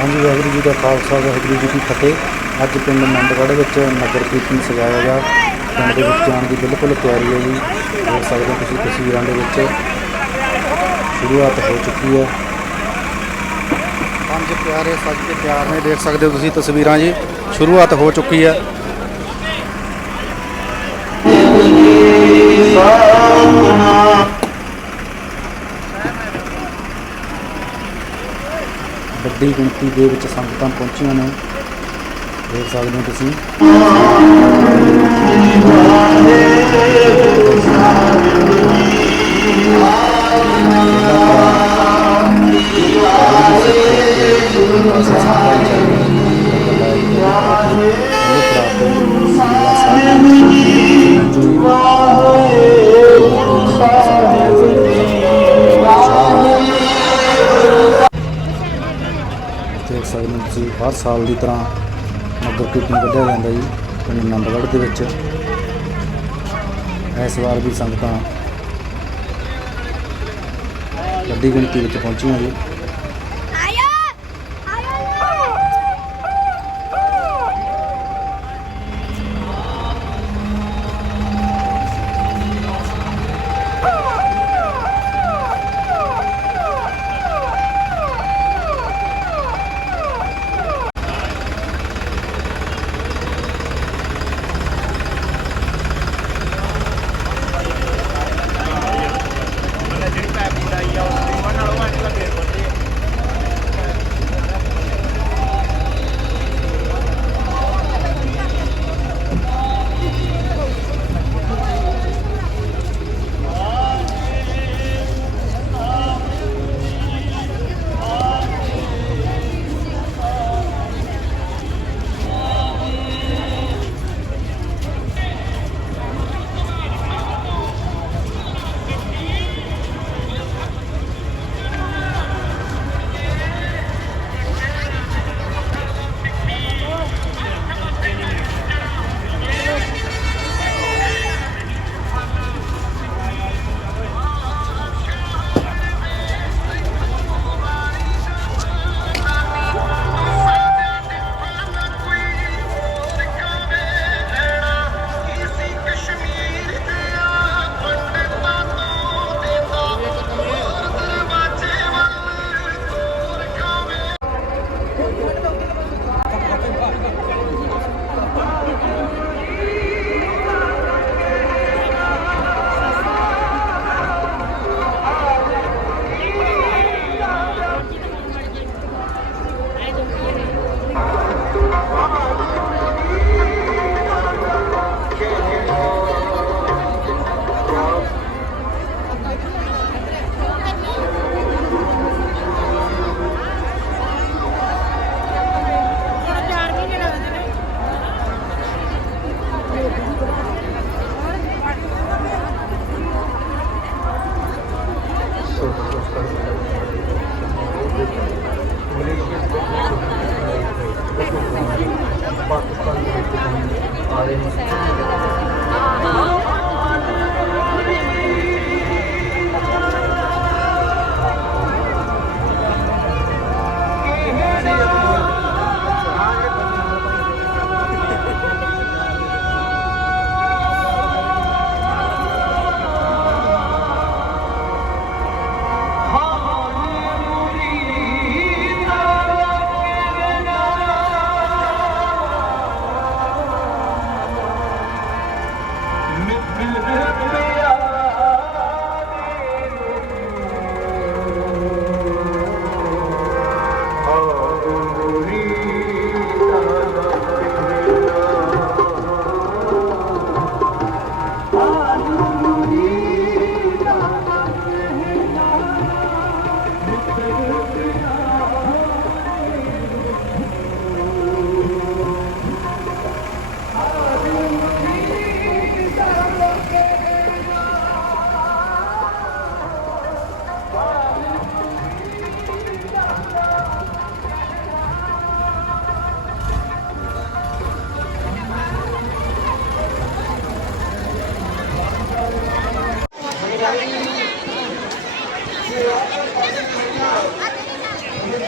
ਹਾਂਜੀ, ਵਾਹਿਗੁਰੂ ਜੀ ਦਾ ਖਾਲਸਾ, ਵਾਹਿਗੁਰੂ ਜੀ ਕੀ ਫਤਿਹ। ਅੱਜ ਪਿੰਡ ਨੰਦਗੜ੍ਹ ਵਿੱਚ ਨਗਰ ਕੀਰਤਨ ਸਜਾਇਆ ਗਿਆ। ਪਿੰਡ ਦੇ ਵਿੱਚ ਜਾਣ ਦੀ ਬਿਲਕੁਲ ਤਿਆਰੀ ਹੈ ਜੀ। ਦੇਖ ਸਕਦੇ ਹੋ ਤੁਸੀਂ ਤਸਵੀਰਾਂ ਦੇ ਵਿੱਚ। ਸ਼ੁਰੂਆਤ ਹੋ ਚੁੱਕੀ ਹੈ। ਪੰਜ ਪਿਆਰੇ ਸੱਜ ਕੇ ਪਿਆਰ ਨੇ ਦੇਖ ਸਕਦੇ ਹੋ ਤੁਸੀਂ ਤਸਵੀਰਾਂ ਜੀ। ਸ਼ੁਰੂਆਤ ਹੋ ਚੁੱਕੀ ਹੈ। ਵੱਡੀ ਗਿਣਤੀ ਦੇ ਵਿੱਚ ਸੰਗਤਾਂ ਪਹੁੰਚੀਆਂ ਨੇ ਦੇਖ ਸਕਦੇ ਹੋ ਤੁਸੀਂ ਦੇਖ ਸਕਦੇ ਹੋ ਤੁਸੀਂ ਹਰ ਸਾਲ ਦੀ ਤਰ੍ਹਾਂ ਨਗਰ ਕੀਰਤਨ ਕੱਢਿਆ ਜਾਂਦਾ ਜੀ, ਪਿੰਡ ਆਨੰਦਗੜ੍ਹ ਦੇ ਵਿੱਚ। ਇਸ ਵਾਰ ਵੀ ਸੰਗਤਾਂ ਵੱਡੀ ਗਿਣਤੀ ਵਿੱਚ ਪਹੁੰਚੀਆਂ ਜੀ।